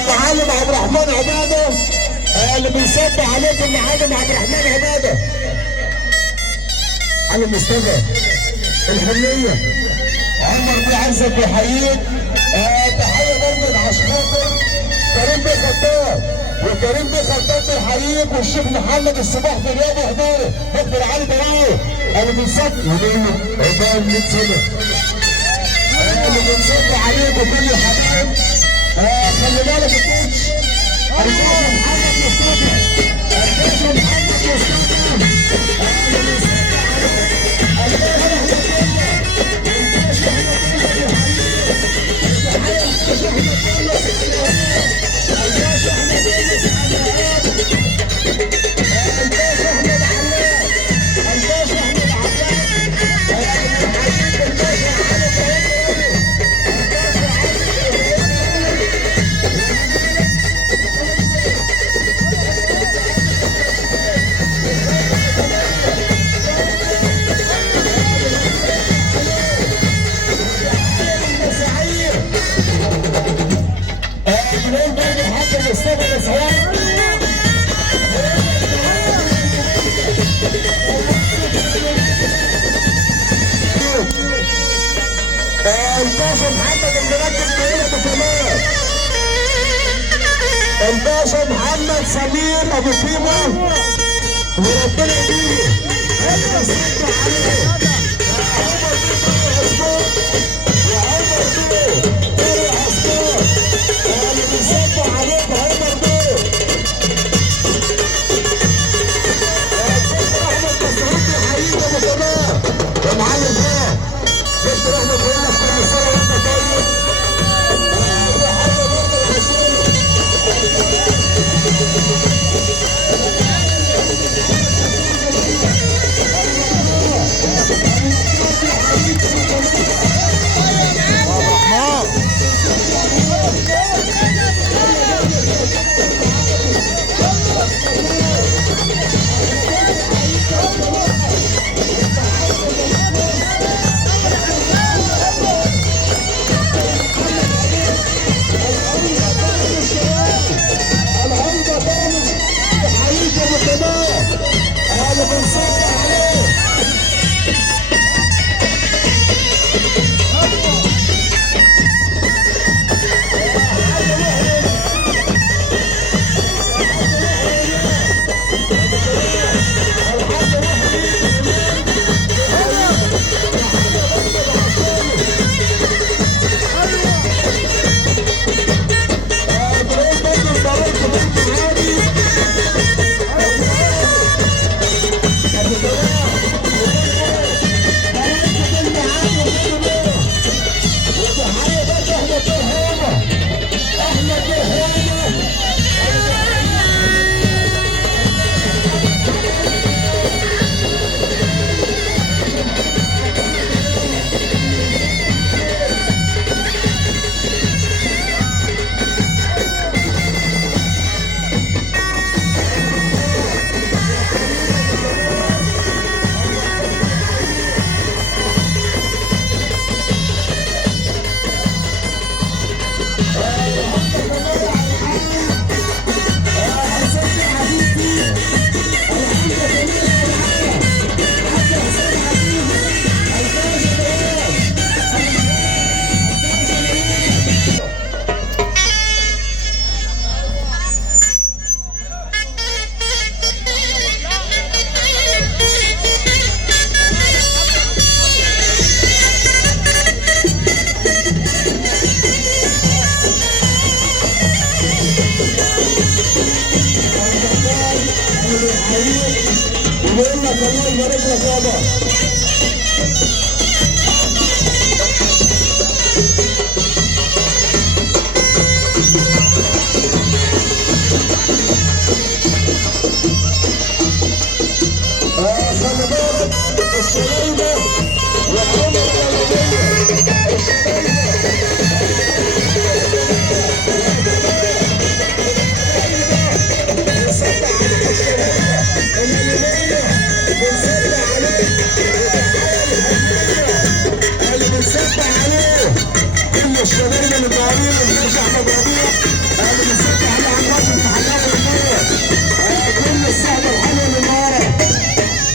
المعلم عبد الرحمن عباده اللي بيصب عليكم المعلم عبد الرحمن عباده على مصطفى الحنيه. عمر بيه عزت بيحييك. تحيه برضه عشان خاطر كريم بيه خطاب، وكريم بيه خطاب بيحييك، والشيخ محمد الصباح في اليوم وحضوره، دكتور علي دراوي اللي بيصب عقبال 100 سنه اللي بنصب عليك وكل الحبايب. خلي بالك الكوتش الباشا محمد مصطفى، الباشا محمد مصطفى اللي بيصب عليك. الباشا الباشا محمد المركز معانا ابو كمال، الباشا محمد سمير ابو كيمو، وربنا يديه اللي بيصب عليه عمر بيه عصفور، وعمر بيه عصفور اللي بيصب عليه عمر بيه. دكتور احمد مسعود بيحييك ابو كمال يا معلم فؤاد. دكتور احمد بيقول لك كل سنه وانت طيب. بيقول لك الله يبارك لك يابا.